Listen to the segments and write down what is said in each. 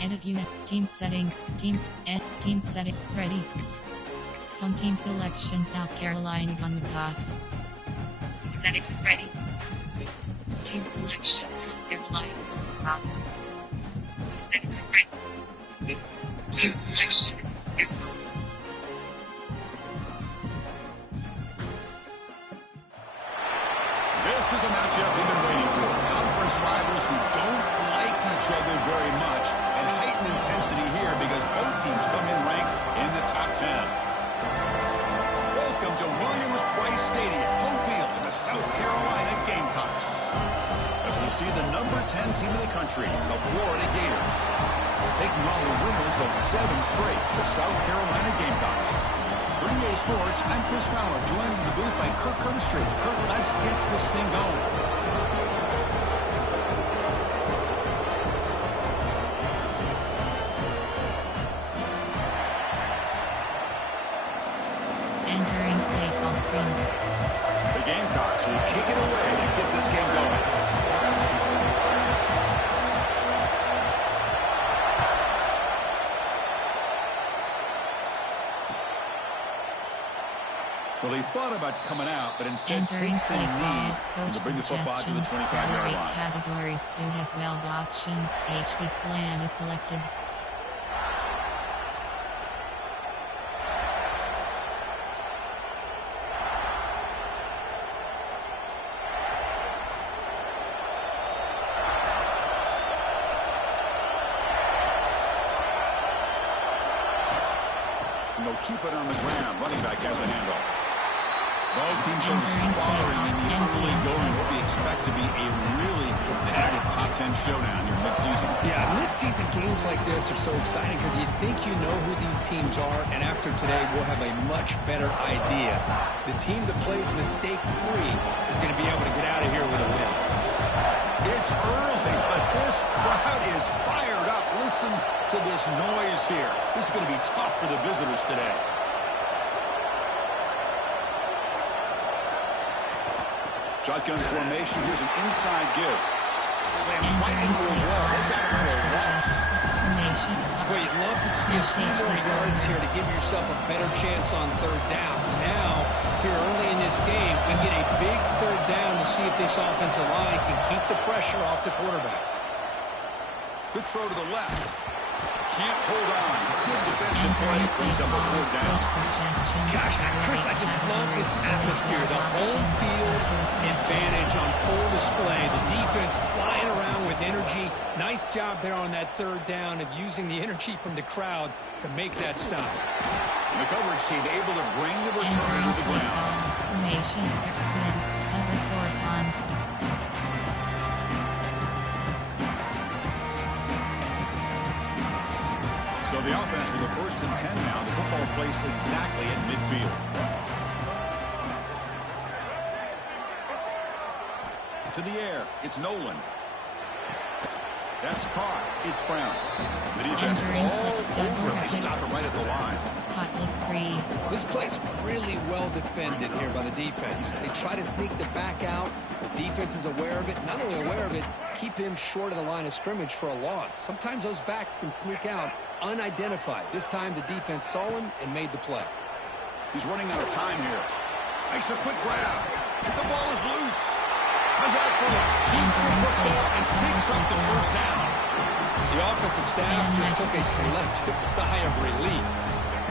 Edit unit. Team settings. Teams. Team setting. Ready. Home team selection. South Carolina Gamecocks. Setting. Ready. Team selection. South Carolina Gamecocks. Settings. Ready. Team selection. South Carolina. This is a matchup we've been waiting for. Conference rivals who don't like each other very much, and heightened intensity here because both teams come in ranked in the top 10. Welcome to Williams-Brice Stadium, home field of the South Carolina Gamecocks. As we see the number 10 team in the country, the Florida Gators, taking on the winners of 7 straight, the South Carolina Gamecocks. For EA Sports, I'm Chris Fowler, joined in the booth by Kirk Herbstreit. Kirk, let's get this thing going. Entering play full screen. The Gamecocks will kick it away to get this game going. Well, he thought about coming out, but instead takes a knee to bring the football to the 25-yard line. Categories. You have 12 options. HB Slam is selected. And they'll keep it on the ground. Running back has the handoff. Both teams are sparring in the early going what we expect to be a really competitive top 10 showdown here mid-season. Yeah, mid-season games like this are so exciting because you think you know who these teams are, and after today we'll have a much better idea. The team that plays mistake-free is going to be able to get out of here with a win. It's early, but this crowd is fired up. Listen to this noise here. This is going to be tough for the visitors today. Shotgun formation. Here's an inside give. Slams right into a wall. They've got him for a loss. Well, you'd love to see a few more yards here to give yourself a better chance on third down. Now, here early in this game, we get a big third down to see if this offensive line can keep the pressure off the quarterback. Good throw to the left. Can't hold on. Good defensive play. Brings up a fourth down. Gosh, Chris, I just love this atmosphere. The home field advantage on full display. The defense flying around with energy. Nice job there on that third down of using the energy from the crowd to make that stop. And the coverage team able to bring the return to the ground. Formation. Cover 4 ponds. So the offense with a 1st and 10 now. The football placed exactly at midfield. To the air. It's Nolan. That's caught. It's Brown. The defense all over. They stop it right at the line. Hot blitz 3. This play's really well defended here by the defense. They try to sneak the back out. The defense is aware of it. Not only aware of it, keep him short of the line of scrimmage for a loss. Sometimes those backs can sneak out unidentified. This time the defense saw him and made the play. He's running out of time here. Makes a quick grab. The ball is loose. How's that for him? Keeps the football and picks up the first down. The offensive staff just took a collective sigh of relief.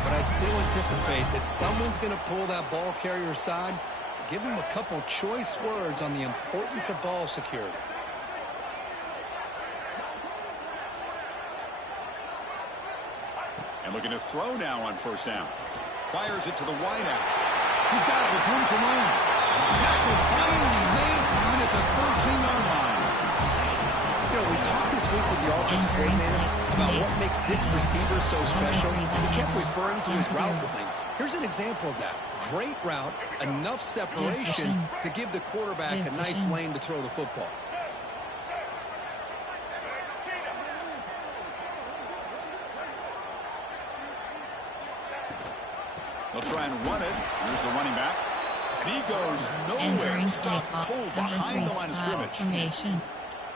But I'd still anticipate that someone's going to pull that ball carrier aside, give him a couple choice words on the importance of ball security. And looking to throw now on first down. Fires it to the wideout. He's got it with room to run. Tackle finally made down at the 13-yard line. You know, we talked this week with the offensive coordinator about what makes this receiver so special. He kept referring to his route running. Here's an example of that. Great route, enough separation to give the quarterback a nice lane to throw the football. They'll try and run it. Here's the running back. And he goes nowhere. Stop cold behind the line of scrimmage. Formation.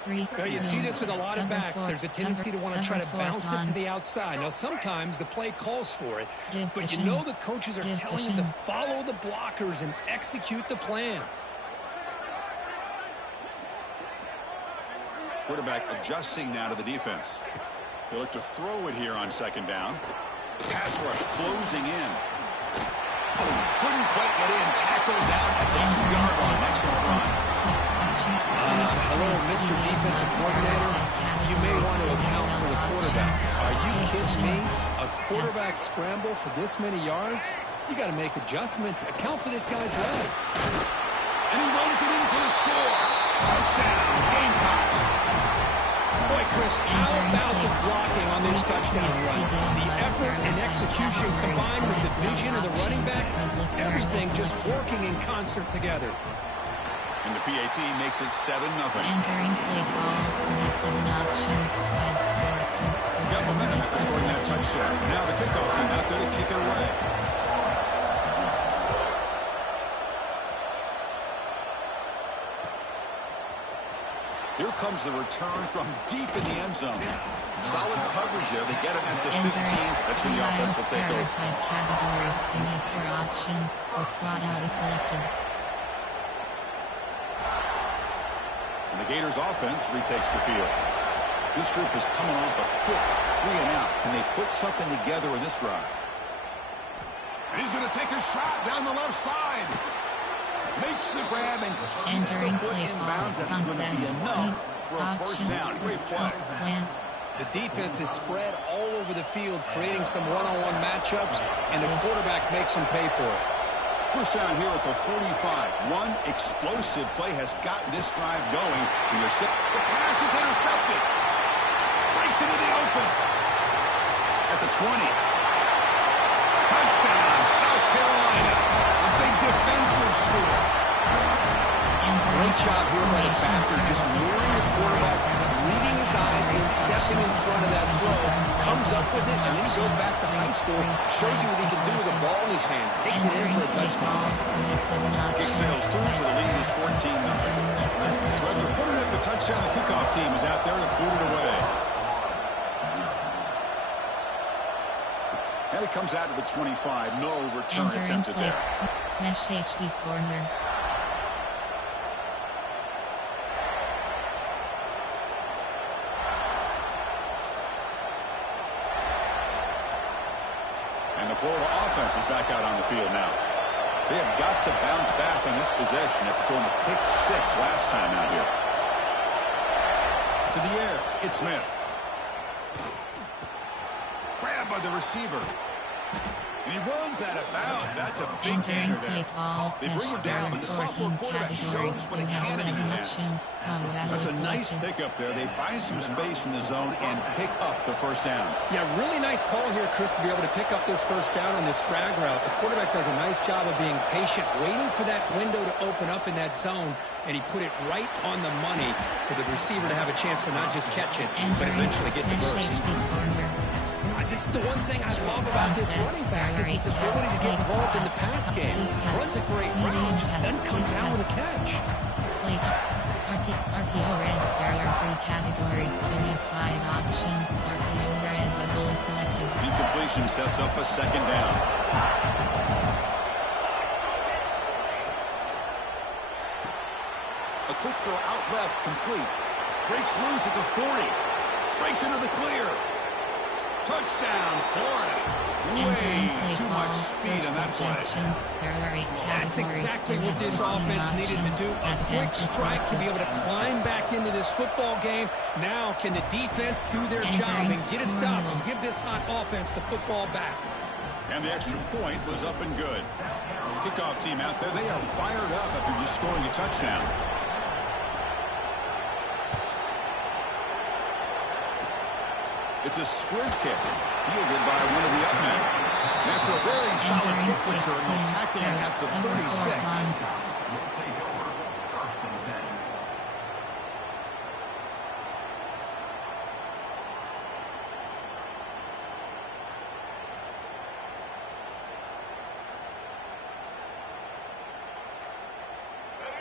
Now, you see this with a lot of backs. There's a tendency to want to try to bounce it to the outside. Now, sometimes the play calls for it, but you know the coaches are telling them to follow the blockers and execute the plan. Quarterback adjusting now to the defense. They look to throw it here on second down. Pass rush closing in. Couldn't quite get in. Tackled down at the 2-yard line. Excellent run. Hello, Mr. Defensive Coordinator. You may want to account for the quarterback. Are you kidding me? A quarterback scramble for this many yards? You got to make adjustments. Account for this guy's legs. And he runs it in for the score. Touchdown, Gamecocks. Boy, Chris, how about the blocking on this touchdown run? The effort and execution combined with the vision of the running back, everything just working in concert together. And the PAT makes it 7-0. Entering play call, next 7 options, 5-4. Got momentum after scoring that touchdown. Now the kickoff team out there to kick it away. Here comes the return from deep in the end zone. Solid coverage there. They get it at the 15. That's when the offense will take over. 5 categories. We have 4 options. What slot out is selected. And the Gators offense retakes the field. This group is coming off a quick 3 and out. Can they put something together in this drive? And he's going to take a shot down the left side. Makes the grab and keeps the foot in bounds. That's going to be enough for a first down. Great play. Slant. The defense is spread all over the field, creating some one-on-one matchups, and the quarterback makes them pay for it. First down here at the 45. One explosive play has gotten this drive going. And you're set. The pass is intercepted. Breaks into the open. At the 20. Touchdown, South Carolina. A big defensive score. Great job here by the backer, just mirroring the quarterback, reading his eyes, and then stepping in front of that throw. Comes up with it, and then he goes back to high school. Shows you what he can do with a ball in his hands. Takes it in for a touchdown. Kick sails through, so the lead is 14-0. So after putting up the touchdown, the kickoff team is out there to boot it away. And it comes out to the 25. No return attempted there. Mesh HD corner. And the Florida offense is back out on the field now. They have got to bounce back on this possession after going to pick 6 last time out here. To the air, it's Smith. Grabbed by the receiver. And he runs out of bounds. That's a big gainer there. They bring him down, but the sophomore quarterback shows what a cannon he has. That's a nice pickup there. They find some space in the zone and pick up the first down. Yeah, really nice call here, Chris, to be able to pick up this first down on this drag route. The quarterback does a nice job of being patient, waiting for that window to open up in that zone, and he put it right on the money for the receiver to have a chance to not just catch it, but eventually get the first. This is the one thing I love about this running back is his ability to get involved in the pass game. Runs a great route, just doesn't come down with a catch. RPO red. There are 3 categories. We have 5 options. RPO red. The goal is selected. Incompletion sets up a second down. A quick throw out left, complete. Breaks loose at the 40. Breaks into the clear. Touchdown, Florida. Way too much speed on that play. That's exactly what this offense needed to do. A quick strike to be able to climb back into this football game. Now can the defense do their job and get a stop and give this hot offense the football back. And the extra point was up and good. Kickoff team out there, they are fired up after just scoring a touchdown. It's a squib kick, fielded by one of the up men. And after a very solid kick return, they'll tackle him at the 36.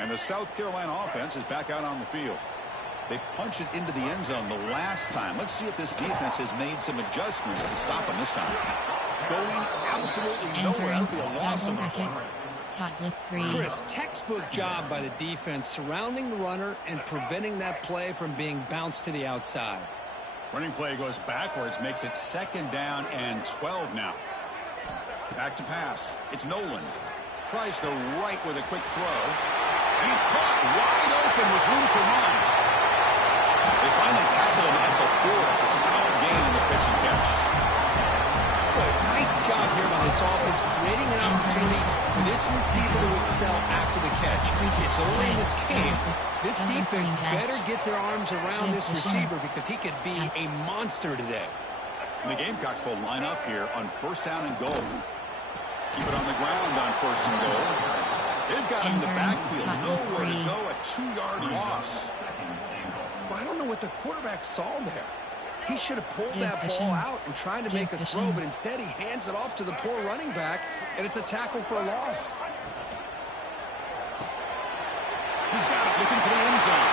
And the South Carolina offense is back out on the field. They punch it into the end zone the last time. Let's see if this defense has made some adjustments to stop him this time. Going absolutely nowhere. That would be a loss of the ball. Hot blitz free. Chris, textbook job by the defense surrounding the runner and preventing that play from being bounced to the outside. Running play goes backwards, makes it 2nd down and 12 now. Back to pass. It's Nolan. Tries the right with a quick throw. And it's caught wide open with room to run. They finally tackle him at the 4. It's a solid gain in the pitch and catch. But nice job here by this offense, creating an opportunity for this receiver to excel after the catch. It's early in this game, so this defense better get their arms around this receiver because he could be a monster today. And the Gamecocks will line up here on 1st down and goal. Keep it on the ground on 1st and goal. They've got him in the backfield. Nowhere to go. A 2-yard loss. Well, I don't know what the quarterback saw there. He should have pulled that ball out and tried to make a throw, but instead he hands it off to the poor running back, and it's a tackle for a loss. He's got it, looking for the end zone.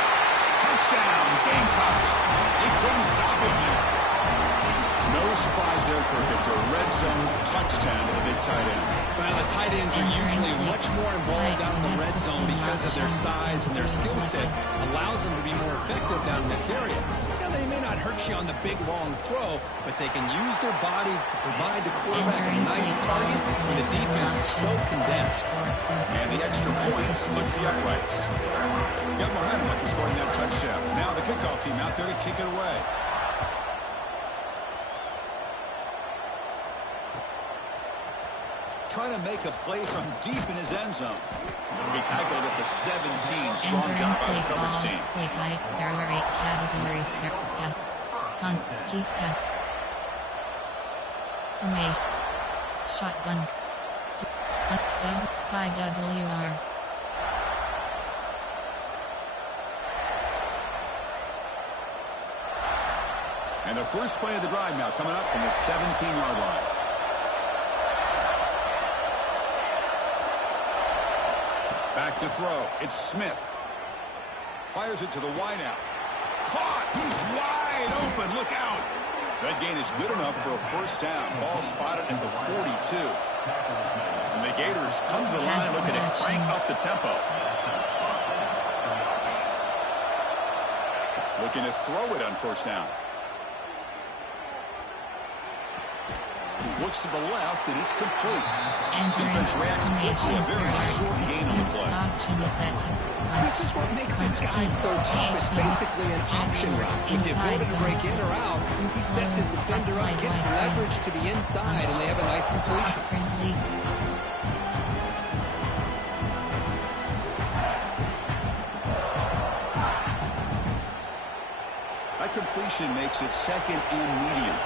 Touchdown, Gamecocks. He couldn't stop him there. No surprise there, Kirk. It's a red zone touchdown to the big tight end. Well, the tight ends are usually much more involved down in the red zone because of their size and their skill set allows them to be more effective down in this area. Now, they may not hurt you on the big, long throw, but they can use their bodies to provide the quarterback a nice target when the defense is so condensed. And the extra point splits the uprights. Got momentum after scoring that touchdown. Now the kickoff team out there to kick it away. Trying to make a play from deep in his end zone. He tackled at the 17. Strong job by the coverage team. Play type. There are 8 categories. There pass, constant pass, formation, shotgun, 5WR. And the first play of the drive now coming up from the 17-yard line. Back to throw. It's Smith. Fires it to the wideout. Caught. He's wide open. Look out. That gain is good enough for a 1st down. Ball spotted at the 42. And the Gators come to the line looking to crank up the tempo. Looking to throw it on 1st down. Looks to the left, and it's complete. Defense reacts quickly. A very short gain on the play. This is what makes this guy so tough. It's basically an option route. With the ability to break in or out, he sets his defender up, gets leverage to the inside, and they have a nice completion. That completion makes it 2nd and medium.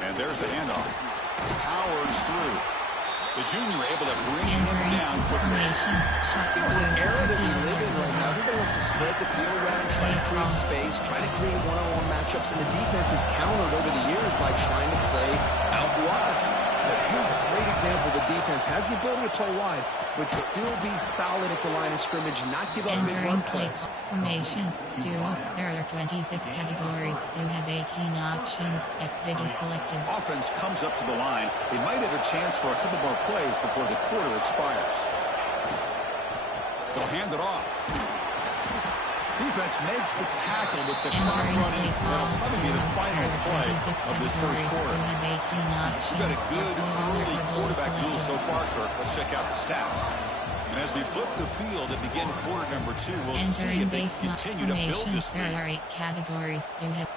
And there's the handoff. Powers through. The junior able to bring him down quickly. There's an era that we live in right now. Everybody wants to spread the field around, try to create space, try to create one-on-one matchups, and the defense is countered over the years by trying to play out wide. But here's a great example. The defense has the ability to play wide, but still be solid at the line of scrimmage, not give up big run plays. Formation, duo. There are 26 categories. You have 18 options. X-Dig is selected. Offense comes up to the line. They might have a chance for a couple more plays before the quarter expires. They'll hand it off. Defense makes the tackle with the clock running. That'll probably be the final play of this 1st quarter. We've got a good early quarterback duel so far, Kirk. Let's check out the stats. And as we flip the field and begin quarter number 2, we'll see if they continue to build this lead. There are 8 categories. You have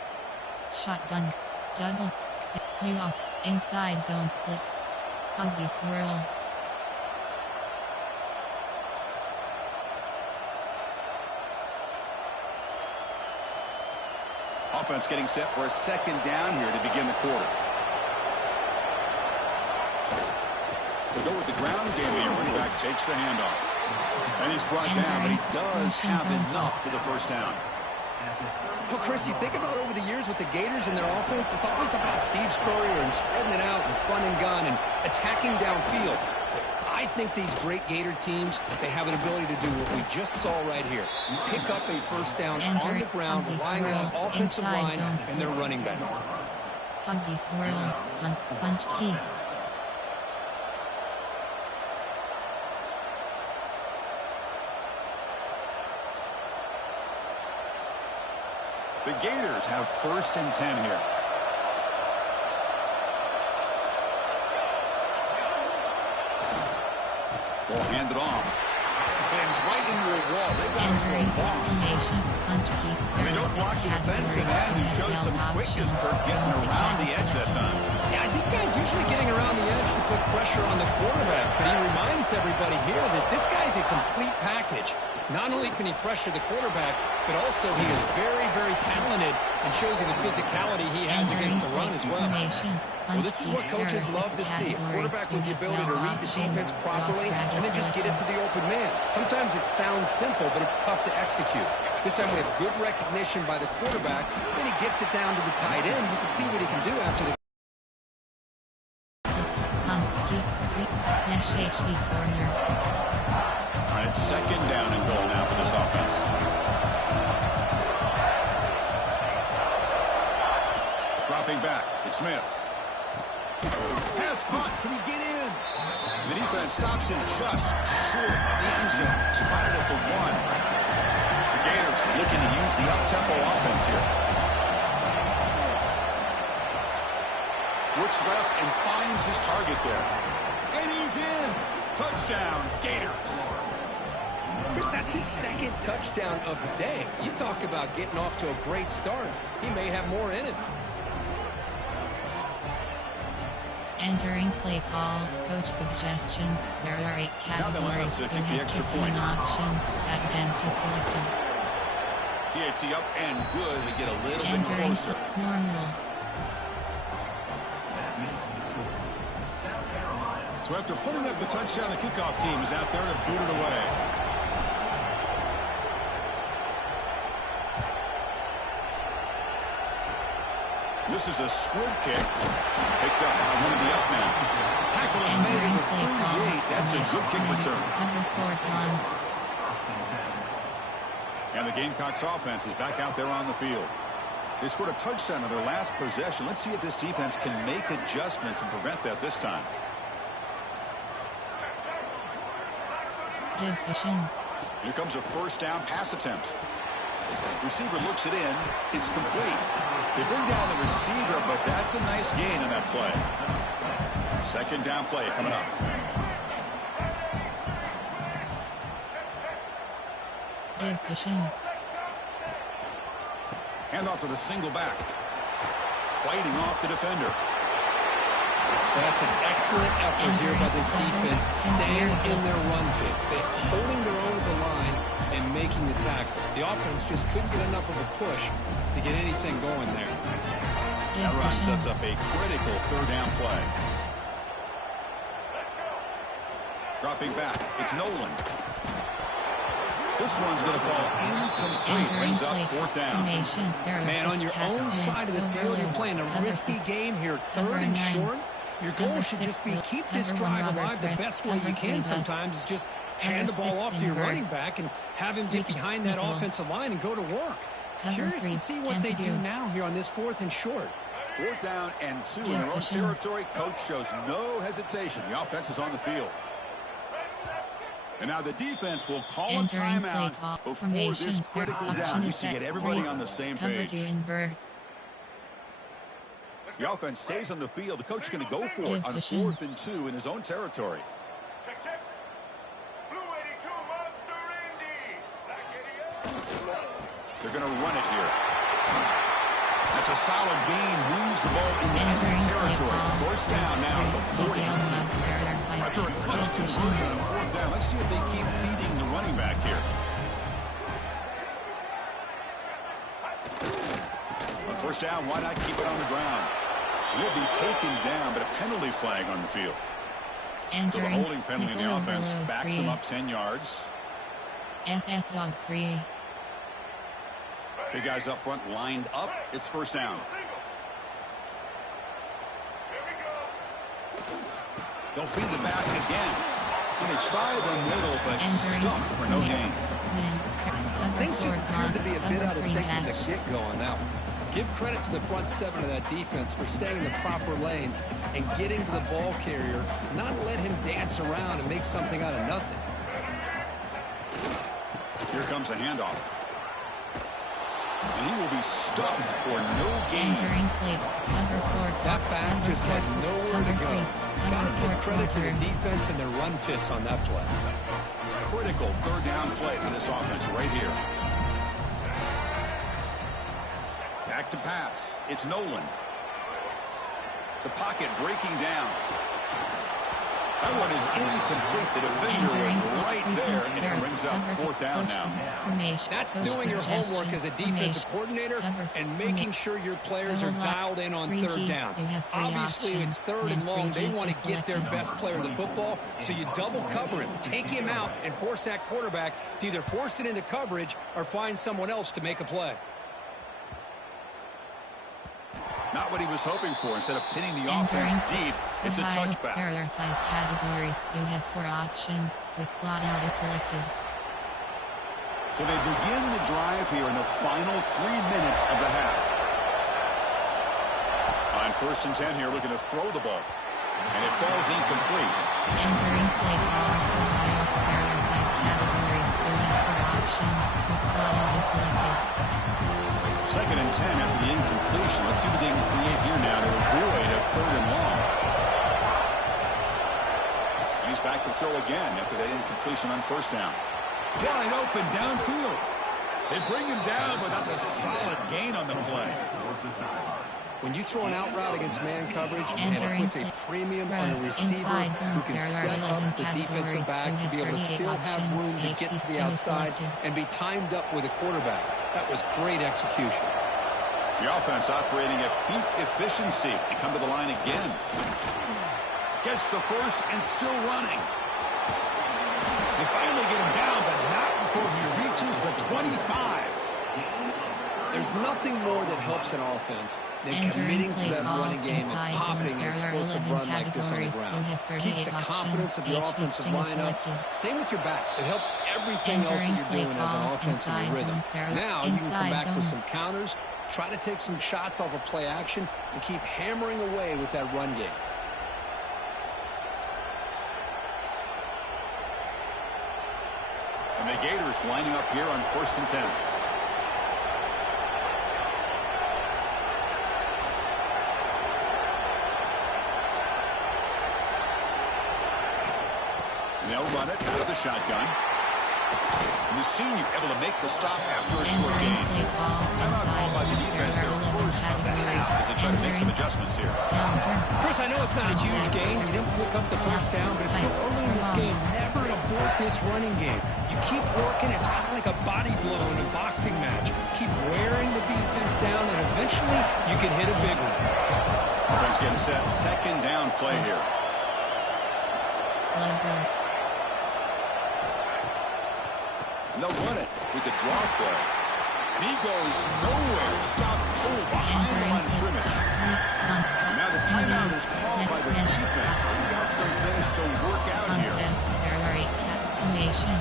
shotgun, doubles, playoff, inside zone split, Aussie swirl. Offense getting set for a 2nd down here to begin the quarter. They'll go with the ground game. The running back takes the handoff. And he's brought down, but he does have enough for the 1st down. Well, Chris, you think about over the years with the Gators and their offense, it's always about Steve Spurrier and spreading it out and fun and gun and attacking downfield. But I I think these great Gator teams, they have an ability to do what we just saw right here. Pick up a first down on the ground, relying on the offensive line and their running back. Fuzzy swirl, punched key. The Gators have 1st and 10 here. Will hand it off. Sends right into a wall. They've got him for a loss. And they don't block the defensive end, who shows some quickness for getting around the edge that time. Yeah, this guy's usually getting around the edge to put pressure on the quarterback, but he reminds everybody here that this guy's a complete package. Not only can he pressure the quarterback, but also he is very, very talented and shows you the physicality he has against the run as well. Well, this is what coaches love to see. A quarterback with the ability to read the defense properly and then just get it to the open man. Sometimes it sounds simple, but it's tough to execute. This time we have good recognition by the quarterback. Then he gets it down to the tight end. You can see what he can do after the corner. All right, 2nd down and goal now for this offense. Dropping back, it's Smith. Pass caught, can he get in? The defense stops him just short of the end zone. Spotted at the 1. The Gators looking to use the up-tempo offense here. Looks left and finds his target there. And he's in. Touchdown, Gators. Chris, that's his 2nd touchdown of the day. You talk about getting off to a great start. He may have more in it. Entering play call, coach suggestions. There are 8 categories. You have 15 options. Have empty selected. PAT up and good. We get a little bit closer. Normal. So after putting up the touchdown, the kickoff team is out there to boot it away. This is a squib kick. Picked up by one of the up men. Tackle is made in the 38. That's a good kick return. Cover 4 pounds. And the Gamecocks offense is back out there on the field. They scored a touchdown on their last possession. Let's see if this defense can make adjustments and prevent that this time. Give cushion. Here comes a 1st down pass attempt. Receiver looks it in. It's complete. They bring down the receiver, but that's a nice gain in that play. 2nd down play coming up. Give cushion. Hand off to the single back. Fighting off the defender. That's an excellent effort here by this defense, staying in their run fits. They're holding their own at the line and making the tackle. The offense just couldn't get enough of a push to get anything going there. That run sets up a critical 3rd down play. Dropping back, it's Nolan. This one's going to fall incomplete. Brings up 4th down. Man, on your own side of the field, you're playing a risky game here. 3rd and short. Your goal should just be keep this drive alive the best way you can sometimes. Is just hand the ball off to your running back and have him get behind that offensive line and go to work. Curious to see what they do now here on this 4th and short. 4th down and 2 in their own territory. Coach shows no hesitation. The offense is on the field. And now the defense will call a timeout before this critical down, just to get everybody on the same page. The offense stays on the field. The coach is going to go for it on 4th and 2 in his own territory. They're going to run it here. That's a solid gain. Moves the ball in the enemy territory. 1st down now at the 40. After a clutch conversion on 4th down, let's see if they keep feeding the running back here. On 1st down, why not keep it on the ground? He'll be taken down, but a penalty flag on the field. So the holding penalty in the offense backs him up 10 yards. SS dog free. Big guys up front lined up. It's 1st down. They'll feed the back again. They try the middle, but stuck for no gain. Things just appeared to be a bit out of sync from the get-go on that one. Give credit to the front seven of that defense for staying in the proper lanes and getting to the ball carrier, not let him dance around and make something out of nothing. Here comes a handoff. And he will be stuffed for no gain. Entering plate, number 4. That back just had nowhere to go. Got to give credit to the defense and their run fits on that play. Critical third down play for this offense right here. Back to pass. It's Nolan. The pocket breaking down. That one is incomplete. The defender was right there, and it brings up fourth down now. That's doing your homework as a defensive coordinator and making sure your players are dialed in on third down. Obviously, it's third and long. They want to get their best player of the football, so you double cover him, take him out, and force that quarterback to either force it into coverage or find someone else to make a play. Not what he was hoping for. Instead of pinning the offense deep, it's a touchback. There are 5 categories. You have 4 options, with slot out is selected. So they begin the drive here in the final 3 minutes of the half. On 1st and 10 here, looking to throw the ball. And it falls incomplete. Entering play call, Ohio. There are 5 categories. You have 4 options, with slot out is selected. 2nd and 10 after the incompletion. Let's see what they can create here now to avoid a 3rd and long. And he's back to throw again after that incompletion on 1st down. Wide open downfield. They bring him down, but that's a solid gain on the play. When you throw an out route against man coverage, and it puts a premium on a receiver who can set up the defensive back to be able to still have room to get to the outside and be timed up with a quarterback. That was great execution. The offense operating at peak efficiency. They come to the line again. Gets the first and still running. They finally get him down, but not before he reaches the 25. There's nothing more that helps an offense than committing to that running game and popping an explosive run like this on the ground. Keeps the confidence of your offensive line up. Same with your back. It helps everything else that you're doing as an offensive rhythm. Now you can come back with some counters, try to take some shots off of play action, and keep hammering away with that run game. And the Gators lining up here on 1st and 10. They'll run it out of the shotgun. And the senior able to make the stop after a short gain. Timeout call by the defense there first of the half as they try to make some adjustments here. Chris, I know it's not a huge gain. You didn't pick up the first down, but it's still early in this game. Never abort this running game. You keep working. It's kind of like a body blow in a boxing match. Keep wearing the defense down, and eventually you can hit a big one. Offense getting set. 2nd down play here. Slugger. And they'll run it with the draw play. And he goes nowhere. Stop pull behind the line of scrimmage. And now the timeout is called by the defense. We've got some things to work out here. There are 8 formation.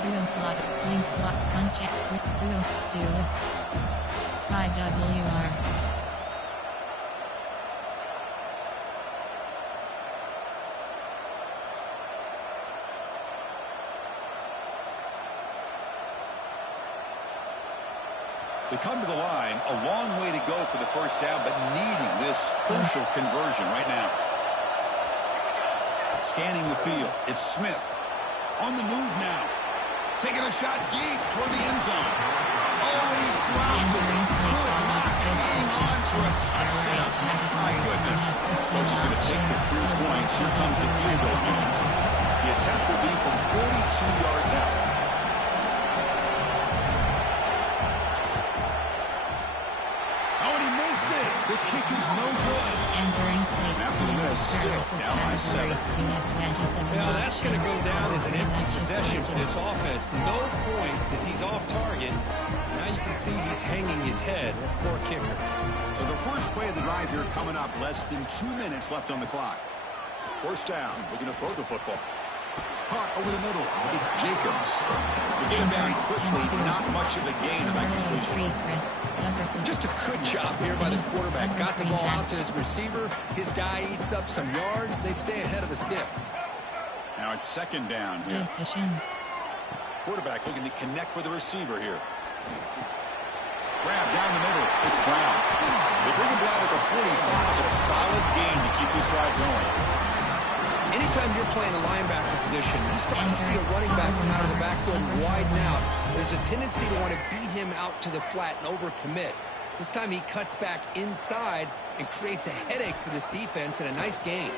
Duo slot, wing slot, punch it, duo, 5WR. They come to the line, a long way to go for the first down, but needing this crucial conversion right now. Scanning the field, it's Smith. On the move now. Taking a shot deep toward the end zone. Oh, he dropped it. Could not hang on for a touchdown. My goodness. Coach is going to take the 3 points. Here comes the field goal now. The attempt will be from 42 yards out. The kick is no good. Entering play. After the miss, still down by 7. Well, that's going to go down as an empty possession for this offense. No points as he's off target. Now you can see he's hanging his head. Poor kicker. So the first play of the drive here coming up. Less than 2 minutes left on the clock. First down, looking to throw the football. Caught over the middle. It's Jacobs. We get him down quickly. Not much of a gain on that completion. Just a good job here by the quarterback. Got the ball out to his receiver. His guy eats up some yards. They stay ahead of the sticks. Now it's second down here. Quarterback looking to connect with the receiver here. Grab down the middle. It's Brown. They bring him down at the 45, but a solid gain to keep this drive going. Anytime you're playing a linebacker position, you start to see a running back come out of the backfield and widen out. There's a tendency to want to beat him out to the flat and overcommit. This time he cuts back inside and creates a headache for this defense and a nice gain.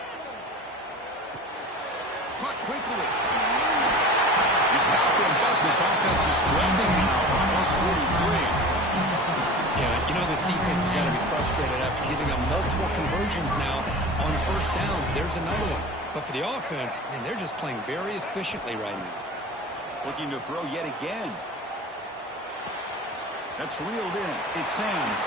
Caught quickly. You stop him, but this offense is spreading now to plus 43. Yeah, you know this defense has got to be frustrated after giving up multiple conversions now on first downs. There's another one. But for the offense, man, they're just playing very efficiently right now. Looking to throw yet again. That's reeled in. It's Sands.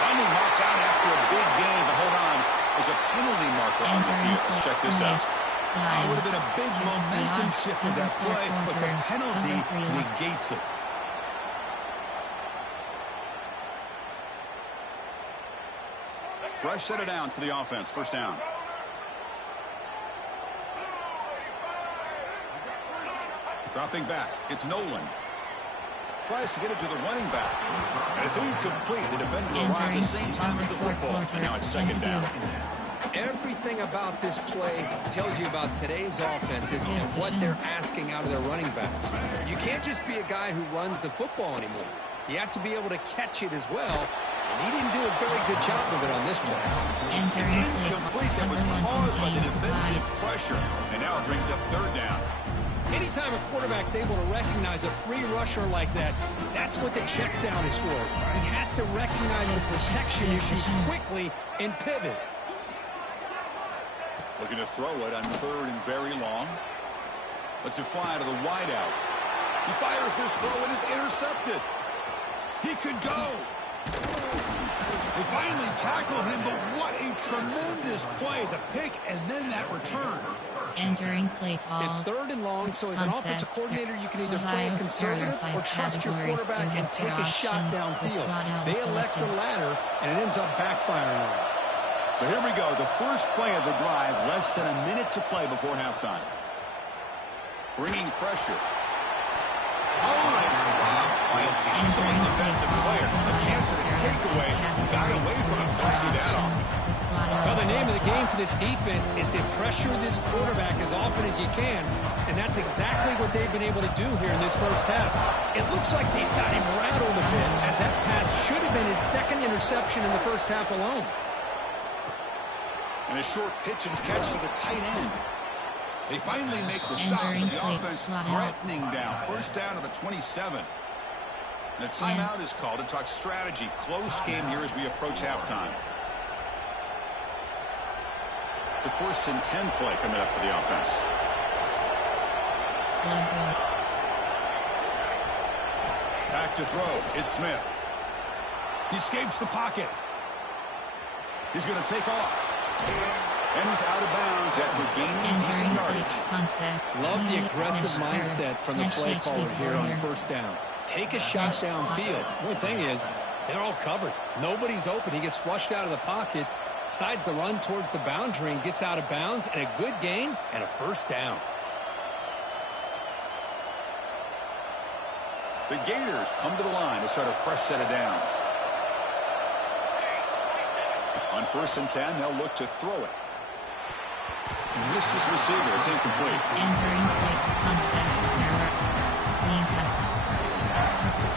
Finally marked out after a big gain, but hold on. There's a penalty marker on the field. Let's check this out. It would have been a big momentum shift with that play, but the penalty negates it. Fresh set of downs for the offense. First down. Dropping back. It's Nolan. Tries to get it to the running back. And it's incomplete. The defender arrived at the same time as the football. And now it's second down. Everything about this play tells you about today's offenses and what they're asking out of their running backs. You can't just be a guy who runs the football anymore. You have to be able to catch it as well. And he didn't do a very good job of it on this one. It's incomplete. That was caused by the defensive pressure. And now it brings up third down. Anytime a quarterback's able to recognize a free rusher like that, that's what the check down is for. He has to recognize the protection issues quickly and pivot. Looking to throw it on third and very long. Lets it fly to the wideout. He fires this throw and it's intercepted. He could go. They finally tackle him, but what a tremendous play. The pick and then that return. Entering play call. It's third and long, so as an offensive coordinator, you can either play it conservative or trust your quarterback and take a shot downfield. They elect the latter, and it ends up backfiring on them. So here we go, the first play of the drive, less than a minute to play before halftime. Bringing pressure. Oh, it's dropped by an excellent defensive player. A chance at a takeaway. Got away from him. Don't see that often. Well, the name of the game for this defense is to pressure this quarterback as often as you can, and that's exactly what they've been able to do here in this first half. It looks like they've got him rattled a bit, as that pass should have been his second interception in the first half alone. And a short pitch and catch to the tight end. They finally make the stop, but the offense threatening down. First down to the 27. And a timeout is called to talk strategy. Close game here as we approach halftime. It's a first and 10 play coming up for the offense. Back to throw. It's Smith. He escapes the pocket. He's going to take off. And he's out of bounds after gaining decent yardage. Love the aggressive mindset from the play caller here on first down. Take a shot downfield. One thing is, they're all covered. Nobody's open. He gets flushed out of the pocket, decides to run towards the boundary and gets out of bounds, and a good gain and a first down. The Gators come to the line to start a fresh set of downs. On first and 10, they'll look to throw it. Missed his receiver. It's incomplete. Entering play concept error. Screen pass.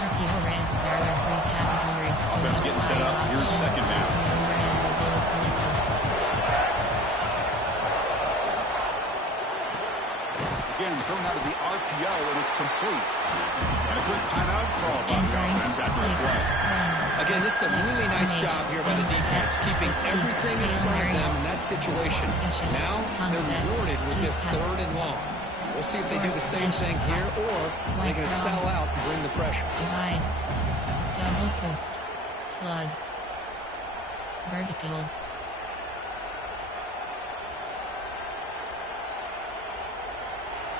RPO red. There are 3 categories. Offense getting set up. Here's second down. Again, thrown out of the RPO, and it's complete. And a quick timeout call by the offense after a play. Again, this is a really nice job here by the defense, keeping everything in front of them in that situation. Now they're rewarded with this third and long. We'll see if they do the same thing here, or they're going to settle out and bring the pressure. Divide. Double post. Flood. Verticals.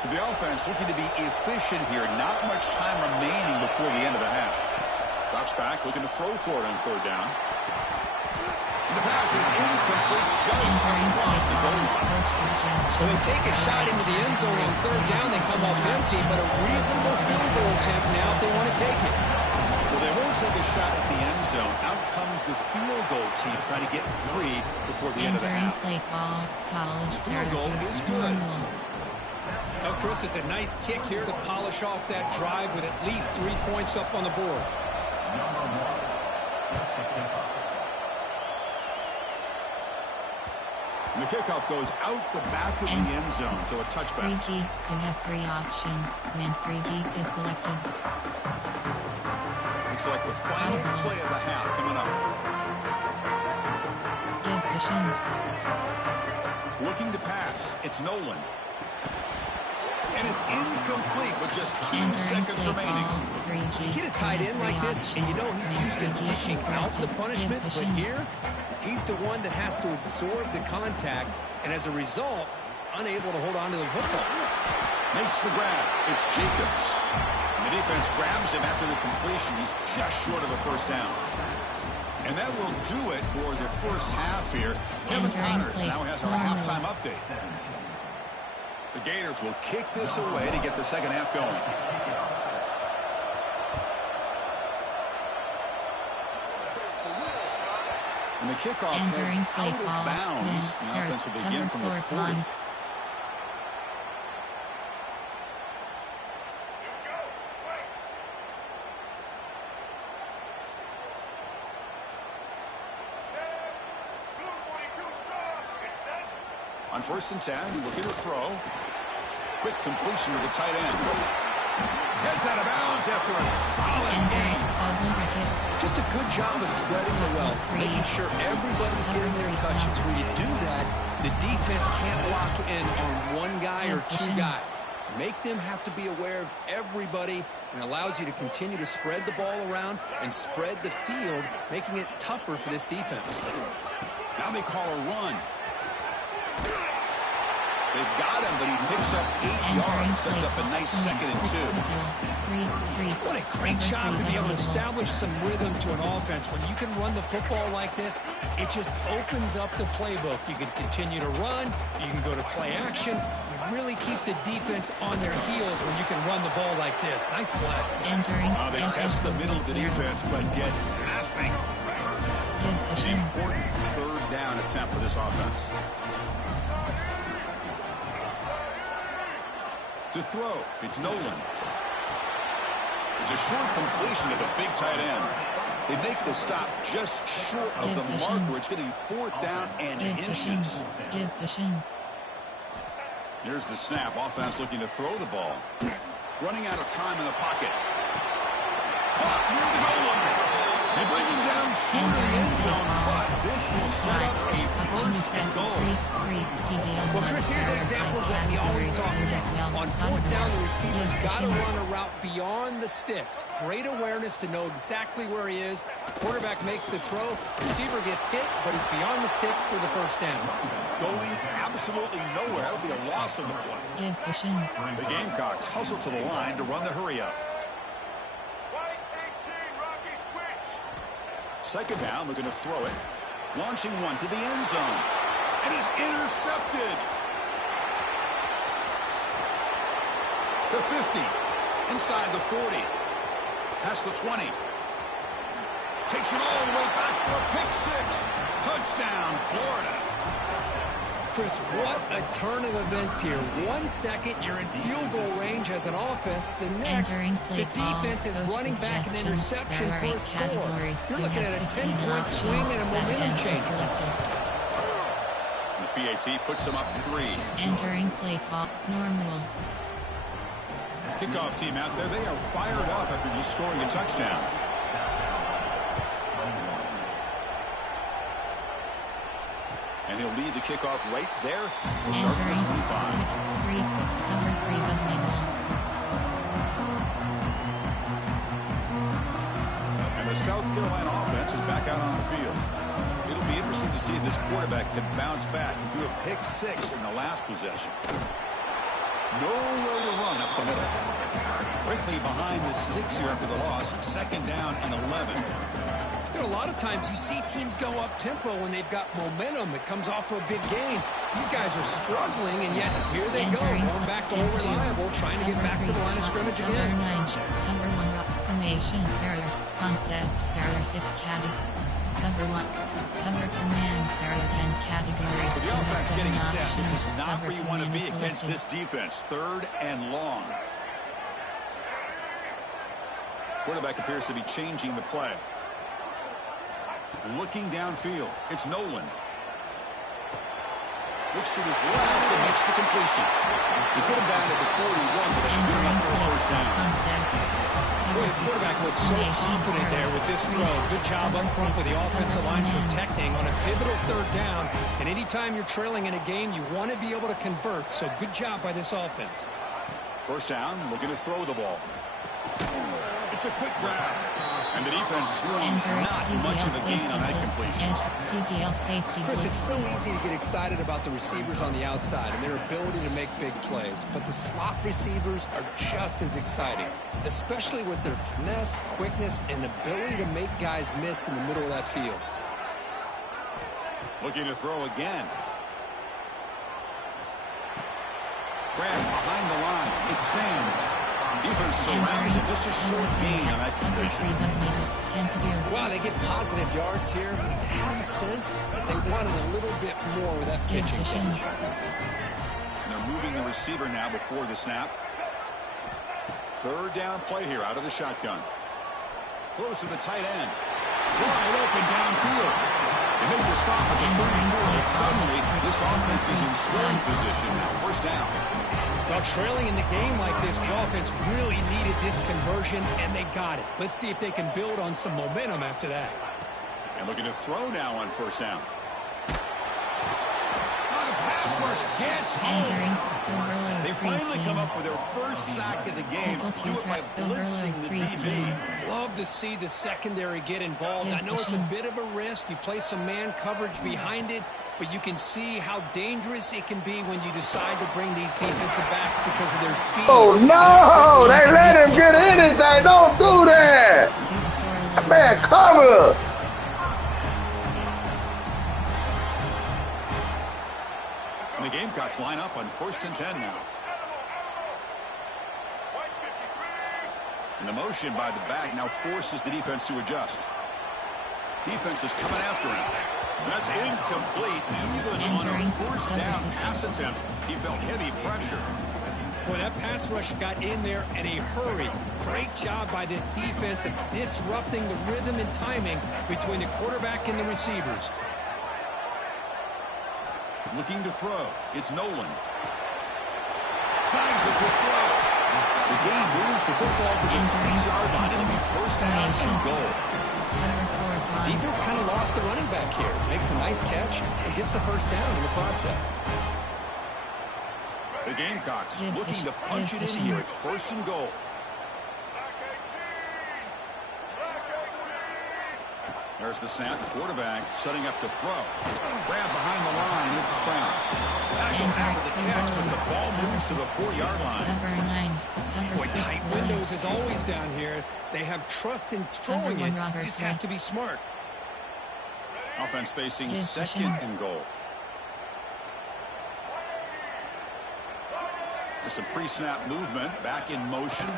So the offense looking to be efficient here. Not much time remaining before the end of the half. Drops back, looking to throw for it on third down. And the pass is incomplete just across the goal line. When they take a shot into the end zone on third down, they come up empty, but a reasonable field goal attempt now if they want to take it. So they won't take a shot at the end zone. Out comes the field goal team trying to get 3 before the end of the half. Play call, college field goal is good. Well, Chris, it's a nice kick here to polish off that drive with at least 3 points up on the board. And the kickoff goes out the back of the end zone, so a touchback. Free kick, you have 3 options. Man, free kick is selected. Looks like the final play of the half coming up. Give cushion. Looking to pass. It's Nolan. And it's incomplete with just 2 seconds remaining. You get a tight end like this, and you know he's used to dishing out the punishment, but here, he's the one that has to absorb the contact, and as a result, he's unable to hold on to the football. Makes the grab. It's Jacobs. And the defense grabs him after the completion. He's just short of a first down. And that will do it for the first half here. Kevin Connors now has our halftime update. The Gators will kick this away to get the second half going. And the kickoff heads out of bounds. The offense will begin from the 40. On 1st and 10, looking to throw. Quick completion to the tight end. Heads out of bounds after a solid gain. Just a good job of spreading the wealth, making sure everybody's getting their touches. When you do that, the defense can't lock in on one guy or 2 guys. Make them have to be aware of everybody, and allows you to continue to spread the ball around and spread the field, making it tougher for this defense. Now they call a run. They've got him, but he picks up 8 yards. Sets up a nice 2nd and 2. What a great job to be able to establish some rhythm to an offense. When you can run the football like this, it just opens up the playbook. You can continue to run. You can go to play action. You really keep the defense on their heels when you can run the ball like this. Nice play. They test the middle of the defense, but get nothing. It's an important 3rd down attempt for this offense. To throw, it's Nolan. It's a short completion to the big tight end. They make the stop just short of the marker. It's going to be 4th down and inches. Give cushion. Here's the snap. Offense looking to throw the ball. Running out of time in the pocket. Caught near the goal line. They bring him down short of the end zone, but this will set up a 1st and goal. Well, Chris, here's an example of what we always talk about. On 4th down, the receiver's got to run a route beyond the sticks. Great awareness to know exactly where he is. Quarterback makes the throw. Receiver gets hit, but he's beyond the sticks for the 1st down. Going absolutely nowhere. That would be a loss of the play. The Gamecocks hustle to the line to run the hurry-up. 2nd down, looking to throw it. Launching one to the end zone. And he's intercepted. The 50. Inside the 40. Past the 20. Takes it all the way back for a pick 6. Touchdown, Florida. Chris, what a turn of events here. 1 second, you're in field goal range as an offense. The next, the defense is running back an interception for a score. You're looking at a 10-point swing and a momentum change. The PAT puts them up 3. Entering play call, normal. Kickoff team out there. They are fired up after just scoring a touchdown. And he'll lead the kickoff right there. We'll start at the 25. Cover 3 was manual. And the South Carolina offense is back out on the field. It'll be interesting to see if this quarterback can bounce back. He threw a pick 6 in the last possession. Nowhere to run up the middle. Quickly behind the 6 here after the loss. 2nd down and 11. You know, a lot of times you see teams go up tempo when they've got momentum. It comes off to a big gain. These guys are struggling, and yet here they go, going back to old reliable, trying to get back to the line of scrimmage again. Cover 1 rock formation. There are concept. There are 6 categories. Cover 1. Cover 2 man. There are 10 categories. For the offense getting set, this is not Cover where you 2 want to man be is against selected. this defense. 3rd and long. Quarterback appears to be changing the play. Looking downfield. It's Nolan. Looks to his left and makes the completion. He put him down at the 41, but it's good enough for a first down. Boy, his quarterback looks so confident there with this throw. Good job up front with the offensive line protecting on a pivotal 3rd down. And anytime you're trailing in a game, you want to be able to convert. So good job by this offense. First down, looking to throw the ball. It's a quick grab. And the defense swings not much of a gain on that completion. DPL safety. Chris, it's so easy to get excited about the receivers on the outside and their ability to make big plays. But the slot receivers are just as exciting, especially with their finesse, quickness, and ability to make guys miss in the middle of that field. Looking to throw again. Grab behind the line. It's Sands. Defense surrounds it. Just a short gain on that completion. Wow, they get positive yards here. I have a sense they wanted a little bit more with that pitching catch. And they're moving the receiver now before the snap. 3rd down play here out of the shotgun. Close to the tight end. Wide open downfield. They made the stop at the 34, but suddenly this offense is in scoring position now. First down. Well, trailing in the game like this, the offense really needed this conversion, and they got it. Let's see if they can build on some momentum after that. And looking to throw now on first down. The pass rush gets home. They finally come up with their first sack of the game. Do it by blitzing the DB. Love to see the secondary get involved. I know it's a bit of a risk. You play some man coverage behind it, but you can see how dangerous it can be when you decide to bring these defensive backs because of their speed. Oh, no! They let him get anything. Don't do that! Man, cover! And the Gamecocks line up on 1st and 10 now. And the motion by the back now forces the defense to adjust. Defense is coming after him. That's incomplete. Even on a 1st down pass attempt, he felt heavy pressure. Boy, that pass rush got in there in a hurry. Great job by this defense of disrupting the rhythm and timing between the quarterback and the receivers. Looking to throw. It's Nolan. Snags the quick throw. The game moves the football to the 6-yard line. It'll be 1st down and goal. Defense kind of lost the running back here. Makes a nice catch and gets the 1st down in the process. The Gamecocks looking to punch it in here. It's 1st and goal. There's the snap. The quarterback setting up to throw. Grab behind the line. It's Sprout. Tackled after the catch, but the ball moves to the 4-yard line. Boy, tight windows is always down here. They have trust in throwing it. You just have to be smart. Offense facing 2nd and goal. There's some pre-snap movement. Back in motion.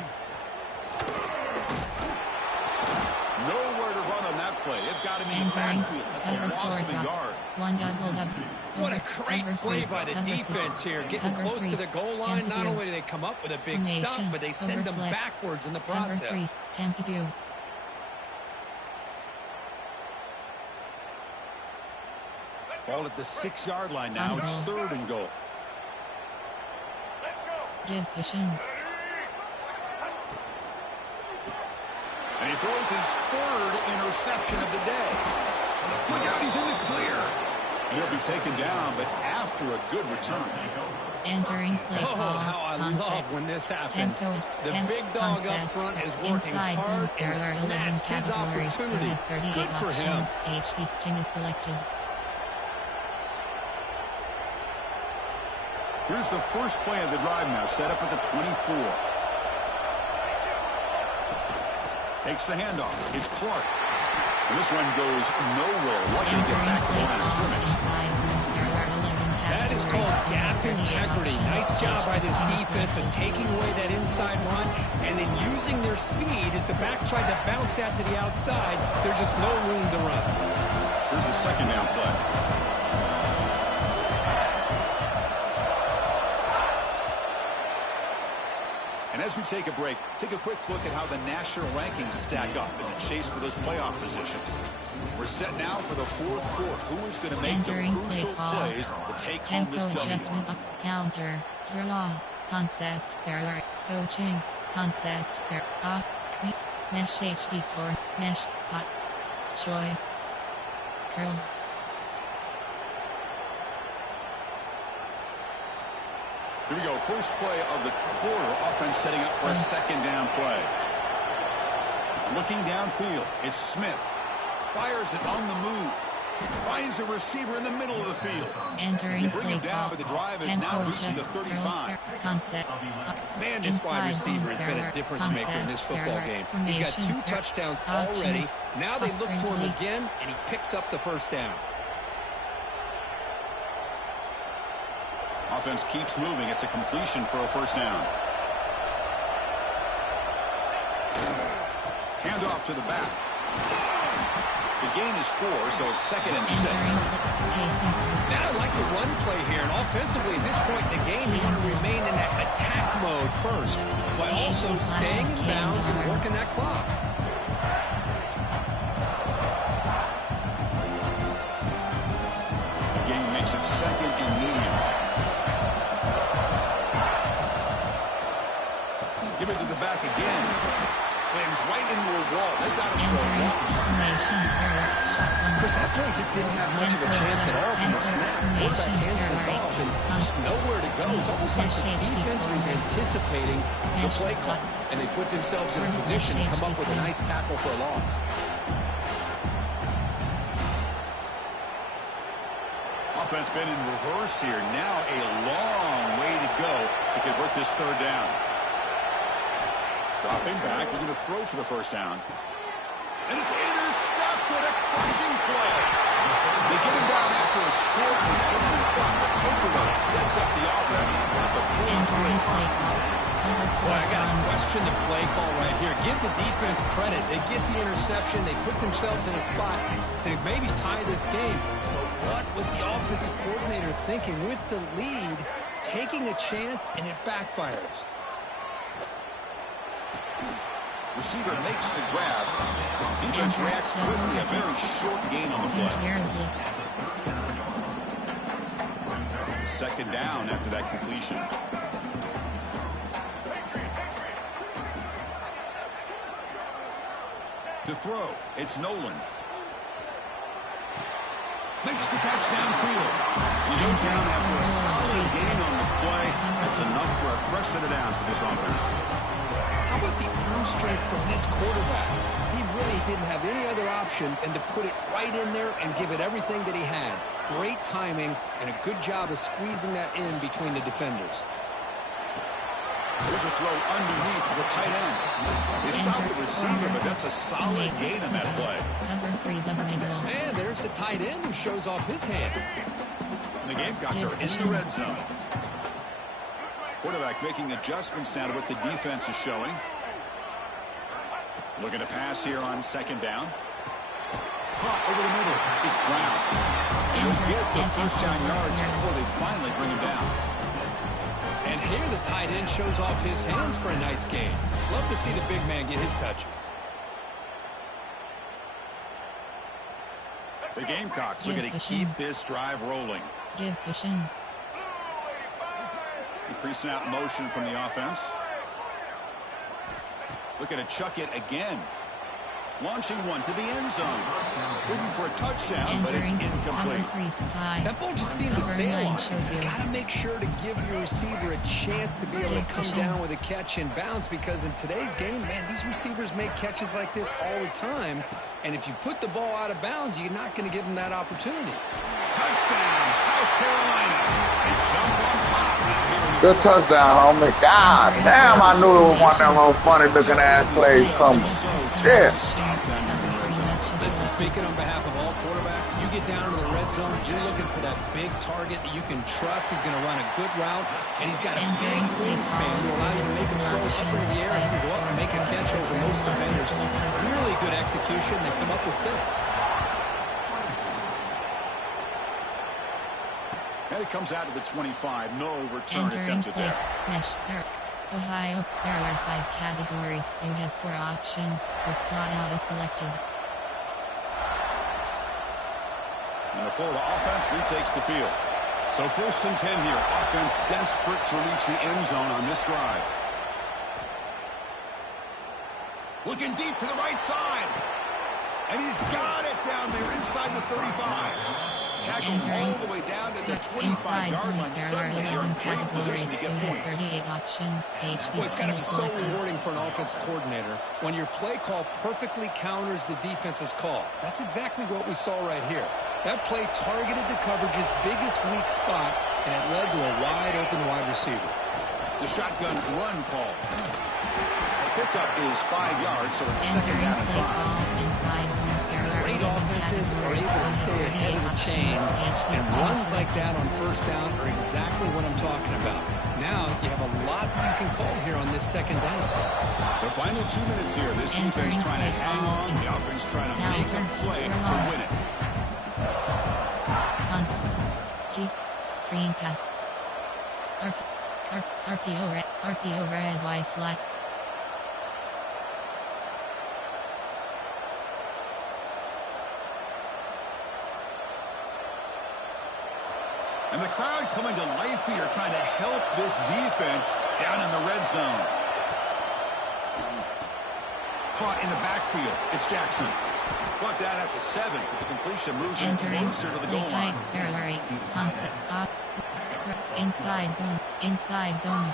Nowhere to run on that play. They've got him in the backfield. That's a loss of a yard. What a great play by the defense here. Getting close to the goal line. Not only do they come up with a big stop, but they send them backwards in the process. Ball at the 6-yard line now. It's 3rd and goal. Give Cushing. And he throws his 3rd interception of the day. Look out, he's in the clear. And he'll be taken down, but after a good return. Entering play call. How I love when this happens. The big dog up front is working hard and snatched his opportunity. Good for him. H. Easton is selected. Here's the first play of the drive now, set up at the 24. Takes the handoff. It's Clark. And this one goes nowhere. Lucky to get back to the line of scrimmage. That is called gap integrity. Nice job by this defense of taking away that inside run and then using their speed as the back tried to bounce that to the outside. There's just no room to run. Here's the second down play. And as we take a break, take a quick look at how the national rankings stack up in the chase for those playoff positions. We're set now for the fourth quarter. Who is going to make the crucial plays to take home this W? Adjustment up, counter, draw, concept, there are coaching, concept, there up, mesh HD core, mesh spot, choice, curl. Here we go. First play of the quarter. Offense setting up for a second down play. Looking downfield. It's Smith. Fires it on the move. Finds a receiver in the middle of the field. Entering bring him down, but the drive is now reaching the 35. Concept. Man, this wide receiver has been a difference maker in this football game. He's got 2 touchdowns already. Now they look to him again, and he picks up the first down. Offense keeps moving. It's a completion for a first down. Hand off to the back. The gain is 4, so it's 2nd and 6. Now I like the run play here, and offensively at this point in the game, you want to remain in that attack mode first, but also staying in bounds and working that clock. The game makes it 2nd and medium. Give it to the back again. Slams right into a wall. They got him for a loss. Chris, that play just didn't have much of a chance at all from the snap. Quarterback hands this off and just nowhere to go. It's almost like the defense was anticipating the play call, and they put themselves in a position to come up with a nice tackle for a loss. Offense been in reverse here. Now a long way to go to convert this third down. Dropping back, looking to throw for the first down. And it's intercepted, a crushing play. They get him down after a short return, but the takeaway sets up the offense at the 43. Boy, I got to question the play call right here. Give the defense credit. They get the interception. They put themselves in a spot to maybe tie this game. But what was the offensive coordinator thinking with the lead, taking a chance, and it backfires? Receiver makes the grab. Defense reacts quickly. A very short gain on the play. Second down after that completion. To throw, it's Nolan. Makes the catch downfield. He goes down after a solid gain on the play. That's enough for a fresh set of downs for this offense. How about the arm strength from this quarterback? He really didn't have any other option than to put it right in there and give it everything that he had. Great timing and a good job of squeezing that in between the defenders. There's a throw underneath to the tight end. They stop the receiver, but that's a solid gain on that play. And there's the tight end who shows off his hands. The Gamecocks are in the red zone. Quarterback making adjustments now to what the defense is showing. Looking to pass here on second down. Caught over the middle. It's Brown. He'll get the first down yards before they finally bring him down. And here the tight end shows off his hands for a nice gain. Love to see the big man get his touches. The Gamecocks looking to keep this drive rolling. Give cushion. Pre-snap motion from the offense. Looking to chuck it again. Launching one to the end zone. Looking for a touchdown, but it's incomplete. That ball just seemed to sail on. You got to make sure to give your receiver a chance to be able to come down with a catch and bounce, because in today's game, man, these receivers make catches like this all the time. And if you put the ball out of bounds, you're not going to give them that opportunity. Touchdown, South Carolina. They jump on top. Good touchdown, homie. God damn, I knew it was one of them old funny looking ass plays coming. Shit. Listen, speaking on behalf of all quarterbacks, you get down to the red zone, you're looking for that big target that you can trust. He's going to run a good route, and he's got a big wingspan to allow you to make a throw up into the air. He can go up and make a catch over most defenders. Really good execution. They come up with 6. And it comes out to the 25. No return attempted there. Ohio, there are 5 categories. You have 4 options, but slot out is selected. And the Florida offense retakes the field. So 1st and 10 here. Offense desperate to reach the end zone on this drive. Looking deep to the right side. And he's got it down there inside the 35. Tackled all the way down to the 25-yard line. Suddenly, they're in great position to get points. 38 options. Well, it's got to be so rewarding for an offense coordinator when your play call perfectly counters the defense's call. That's exactly what we saw right here. That play targeted the coverage's biggest weak spot, and it led to a wide-open wide receiver. It's a shotgun run call. Pickup is 5 yards, so it's second down and 5. Inside zone. Great offenses are able to stay ahead of the chains, and runs like that on 1st down are exactly what I'm talking about. Now you have a lot that you can call here on this 2nd down. The final 2 minutes here. This defense trying to hang on. The offense trying to make a play to win it. Screen pass. RPO red Y flat. And the crowd coming to life here, trying to help this defense down in the red zone. Caught in the backfield. It's Jackson. Brought down at the 7, but the completion moves him closer to the goal line. Concept inside zone. Inside zone.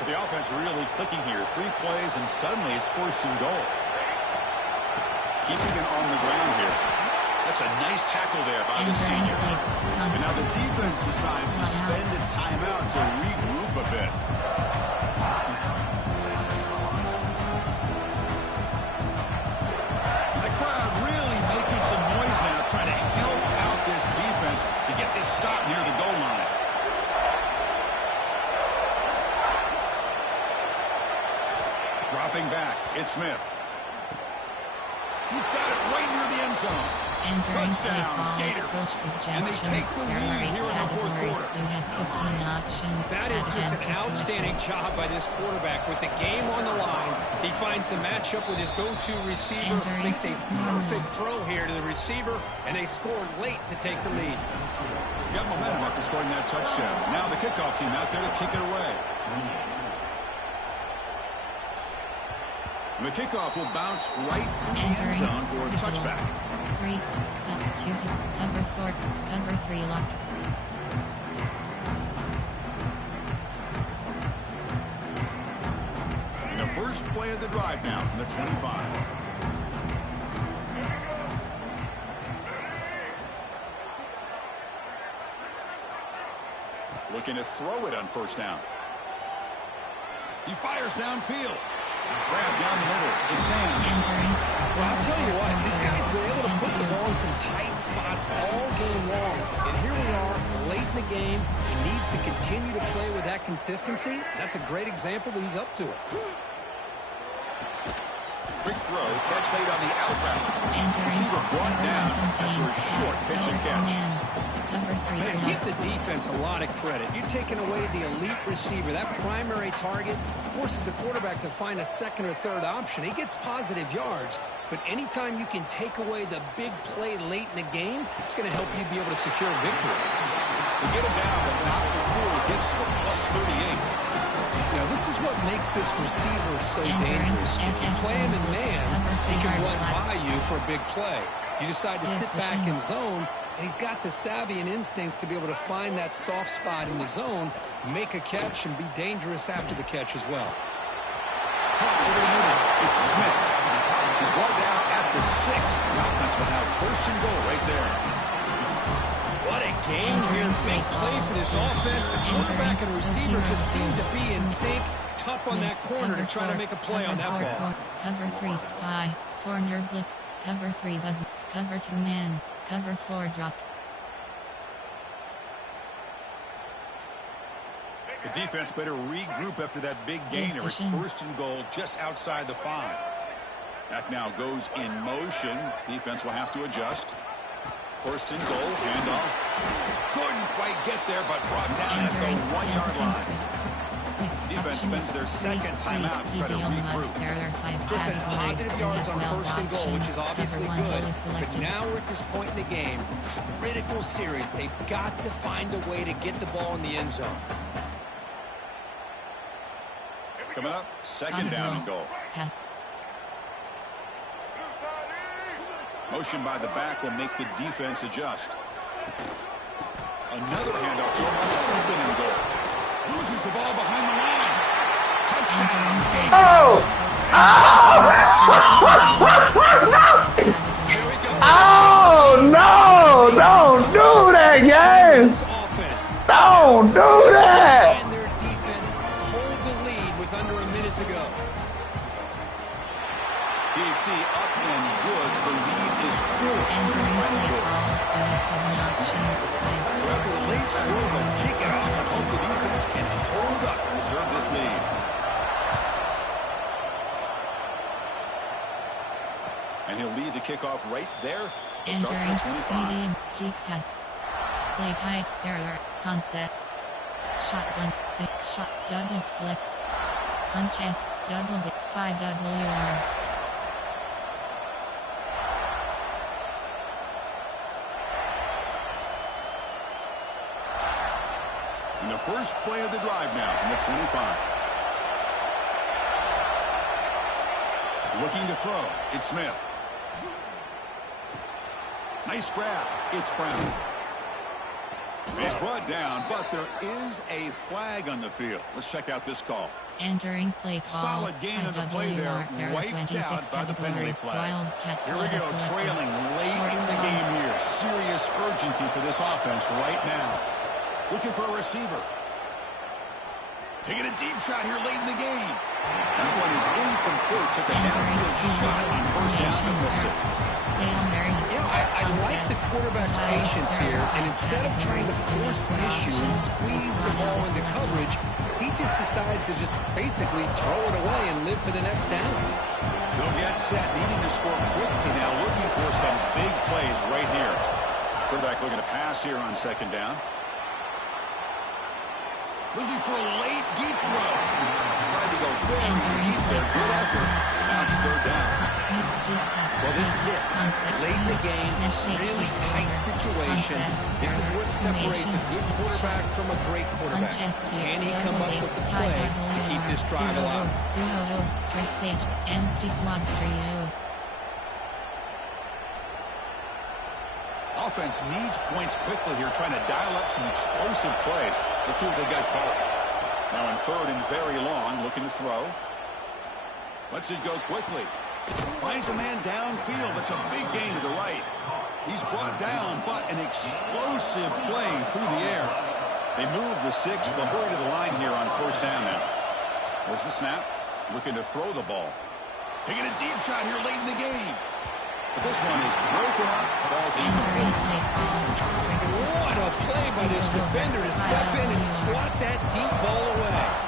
So the offense really clicking here. 3 plays, and suddenly it's 1st and goal. Keeping it on the ground here. That's a nice tackle there by the senior. And now the defense decides to spend a timeout to regroup a bit. The crowd really making some noise now, trying to help out this defense to get this stop near the goal line. Dropping back, it's Smith. He's got it right near the end zone. Touchdown, Gators. And they take the lead here in the 4th quarter. You have 15 options. That is just an outstanding job by this quarterback. With the game on the line, he finds the matchup with his go-to receiver, makes a perfect throw here to the receiver, and they scored late to take the lead. You got momentum after scoring that touchdown. Now the kickoff team out there to kick it away. The kickoff will bounce right through the end zone for a touchback. 3, 2, cover 4, cover 3 lock. And the first play of the drive now from the 25. Looking to throw it on 1st down. He fires downfield. Grab down the middle. It's Sands. Well, I'll tell you what, this guy's been able to put the ball in some tight spots all game long. And here we are, late in the game. He needs to continue to play with that consistency. That's a great example that he's up to it. Quick throw, catch made on the out route. Receiver brought down after a short pitch and catch. Man, give the defense a lot of credit. You're taking away the elite receiver. That primary target forces the quarterback to find a 2nd or 3rd option. He gets positive yards, but anytime you can take away the big play late in the game, it's going to help you be able to secure victory. We get him down, but not before he gets to the +38. Now, this is what makes this receiver so dangerous. If you play him in man, he can run by you for a big play. You decide to sit back in zone, and he's got the savvy and instincts to be able to find that soft spot in the zone, make a catch, and be dangerous after the catch as well. Over the middle, it's Smith. He's brought down at the 6. The offense will have 1st and goal right there. What a game here. Big play for this offense. The quarterback and receiver just seem to be in sync. Tough on that corner to try to make a play on that ball. Cover 3 Sky. Corner blitz. Cover 3 Buzz. Cover 2 man. Cover 4 drop. The defense better regroup after that big gainer. It's first and goal just outside the 5. That now goes in motion. Defense will have to adjust. First and goal, handoff. Couldn't quite get there, but brought down at the 1-yard line. Defense spends their second timeout to try to regroup. Defense positive yards on first and goal, which is obviously good. But now we're at this point in the game. Critical series. They've got to find a way to get the ball in the end zone. Coming up, second down and goal. Pass. Motion by the back will make the defense adjust. Another handoff to him on second and goal. Loses the ball behind the line. Touchdown. Oh! Oh! No! Don't do that, guys! Don't do that! And their defense hold the lead with under a minute to go. DHC up and good. The lead is 4. Entering play call. You have 7 options. So after the late score, they'll kick it off and hope the defense can hold up and preserve this lead. And he'll lead the kickoff right there. We'll start Entering with 25. medium deep pass. Play high. There are concepts. Shotgun. Shot. Doubles flex. Punch S. Doubles 5WR. And the first play of the drive now from the 25. Looking to throw. It's Smith. Nice grab. It's Brown. He's brought down, but there is a flag on the field. Let's check out this call. Entering play call. Solid gain of the play there. Wiped out by the penalty flag. Here we go, trailing late in the game here. Serious urgency for this offense right now. Looking for a receiver. Taking a deep shot here late in the game. That one is incomplete. Took a downfield shot on first down and missed it. I like the quarterback's patience here, and instead of trying to force the issue and squeeze the ball into coverage, he just decides to just basically throw it away and live for the next down. They'll get set, needing to score quickly now, looking for some big plays right here. Quarterback looking to pass here on second down. Looking for a late, deep throw. Tried to go very deep there. Good effort. Now it's third down. Well, this is it. Late in the game, really tight situation. This is what separates a good quarterback from a great quarterback. Can he come up with the play to keep this drive alive? Offense needs points quickly here, trying to dial up some explosive plays. Let's see what they've got called. Now in third and very long, looking to throw. Lets it go quickly. Finds a man downfield. That's a big gain to the right. He's brought down, but an explosive play through the air. They move the 6. They'll hurry to the line here on first down now. There's the snap. Looking to throw the ball. Taking a deep shot here late in the game. But this one is broken up. Ball's incomplete. What a play by this defender to step in and swat that deep ball away.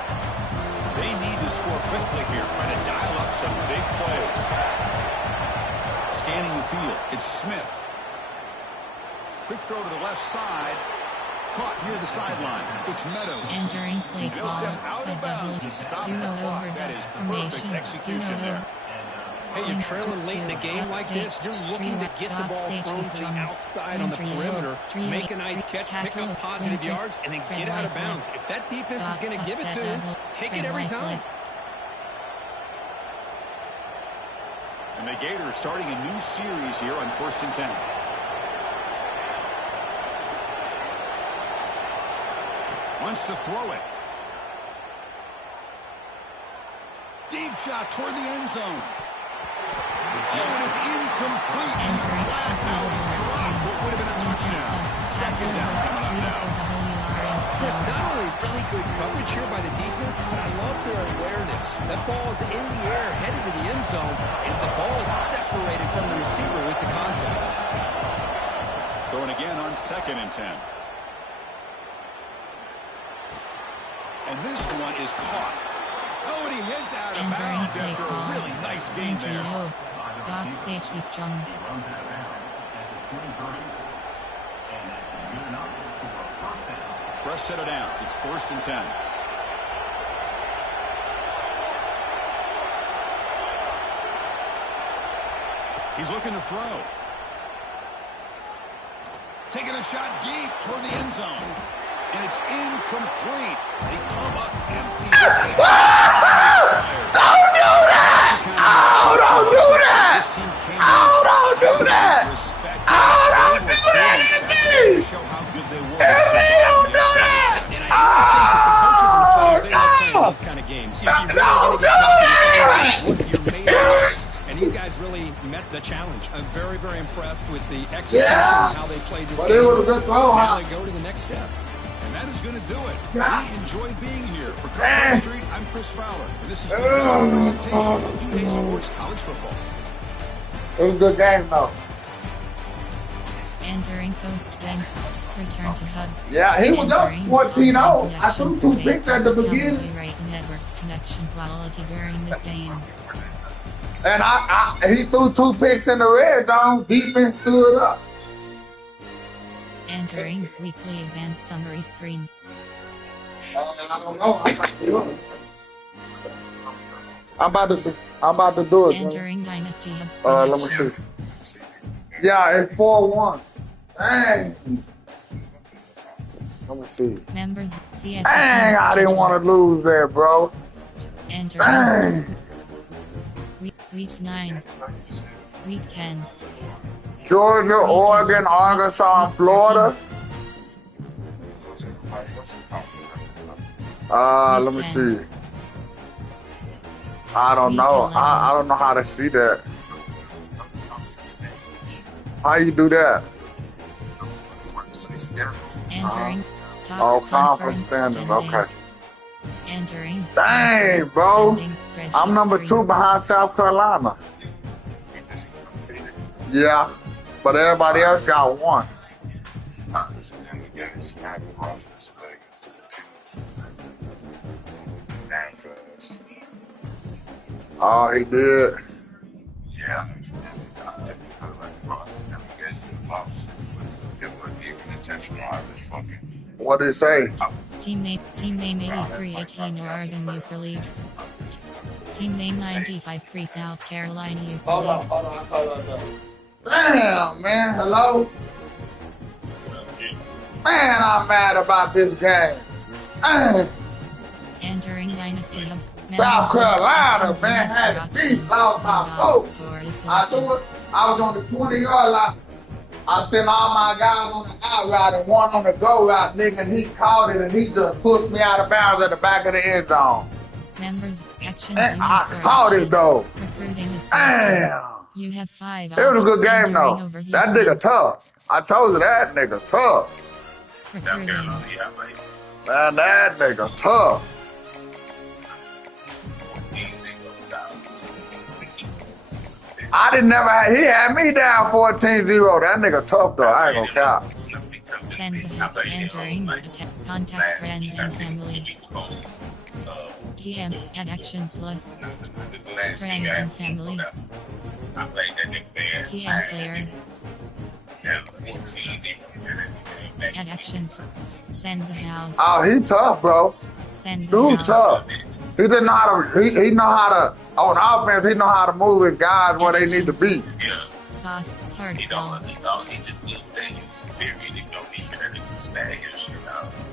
They need to score quickly here, trying to dial up some big plays. Scanning the field, it's Smith. Quick throw to the left side. Caught near the sideline. It's Meadows. Entering play He'll call. step out of bounds to stop the clock. That is perfect execution there. Hey, you're trailing late in the game like this, you're looking to get the ball thrown to the outside on the perimeter, make a nice catch, pick up positive yards, and then get out of bounds. If that defense is going to give it to him, take it every time. And the Gators starting a new series here on 1st and 10. Wants to throw it. Deep shot toward the end zone. Oh, and it's incomplete. Flat out what would have been a touchdown. Second down coming up now. Just not only really good coverage here by the defense, but I love their awareness. That ball is in the air, headed to the end zone, and the ball is separated from the receiver with the contact. Throwing again on 2nd and 10. And this one is caught. Oh, and he heads out of bounds after a really nice game there. Box HD strong. Fresh set of downs. It's 1st and 10. He's looking to throw. Taking a shot deep toward the end zone. And it's incomplete. They come up empty. Don't do that! Oh, don't do that! Oh, don't do that! Oh, don't do that, Indy! Indy, don't do that! Oh, no! These kind of games. Don't do that! And these guys really met the challenge. I'm very, very impressed with the execution and how they played this game. But it was a good throw, Now they go to the next step. And that is going to do it. We enjoyed being here. For Carolina Street, I'm Chris Fowler. And this is the presentation of EA Sports College Football. It was a good game, though. Entering post games. Return to hub. Yeah, he was up 14-0. I threw 2 picks at the beginning. Right network connection quality during this game. And he threw 2 picks in the red zone. Defense stood up. Entering weekly advanced summary screen. I don't know. I'm about to do it. Entering Dynasty Hubs. Let me see. Yeah, it's 4-1. Dang. Let me see. Members CFP. Dang, I didn't want to lose there, bro. Entering. Dang. Week 9. Week 10. Georgia, Oregon, Arkansas, and Florida. Let me see. I don't know. I don't know how to see that. How you do that? Entering top conference standings. Okay. Entering. Dang, bro. I'm number 2 behind South Carolina. Yeah, but everybody else got 1. Oh, he did. Yeah. What did it say? Team name 8318 Oregon User League. Team name 95 Free South Carolina User League. Hold on. Damn, man. Hello? Man, I'm mad about this game. Dang. Entering Dynasty Hubs. South Carolina, man, had to beat. Lost my vote. I threw it. I was on the 20-yard line. I sent all my guys on the out route and one on the go route, nigga, and he caught it and he just pushed me out of bounds at the back of the end zone. Members, actions. I caught it though. Recruiting is damn. You have 5. It was a good game though. That nigga tough. I told you that nigga tough. Recruiting. Man, that nigga tough. I didn't never have, he had me down 14-0. That nigga tough though. I ain't gonna count. Send the entering contact friends and family. TM add action plus friends and family. TM player. Add action. Send the house. Oh, he tough, bro. Send the Dude house. tough. He didn't know how to. He know how to. On offense, he know how to move his guys where they need to be. Soft, hard sell.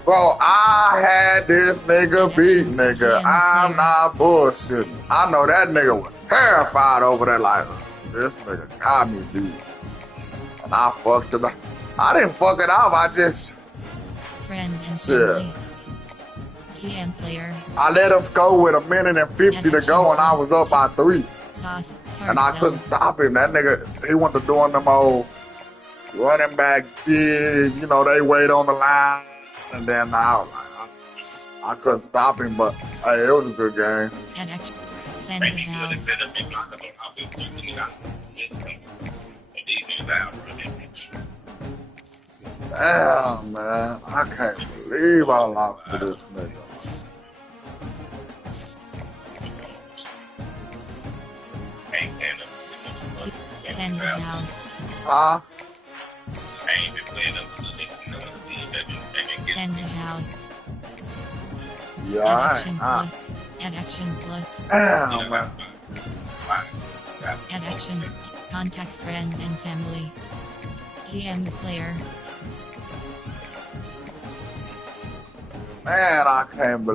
Bro, I had this nigga beat, nigga. I'm not bullshitting. I know that nigga was terrified over there. Like, this nigga got me beat, and I fucked it up. I didn't fuck it up. I just Friends and family. TM player. I let him go with 1:50 to go, and I was up by 3. Soft, hard And I sell. couldn't stop him. That nigga, he went to doing them old running back kid, you know, they wait on the line, and then I was like, I couldn't stop him, but hey, it was a good game. And extra. Send the house. Damn, man, I can't believe I lost to this nigga. Send the house. Huh? Send the house. Yeah, And I action ain't. plus. And action plus. Damn, man. And action. Contact friends and family. DM the player. Man, I can't believe.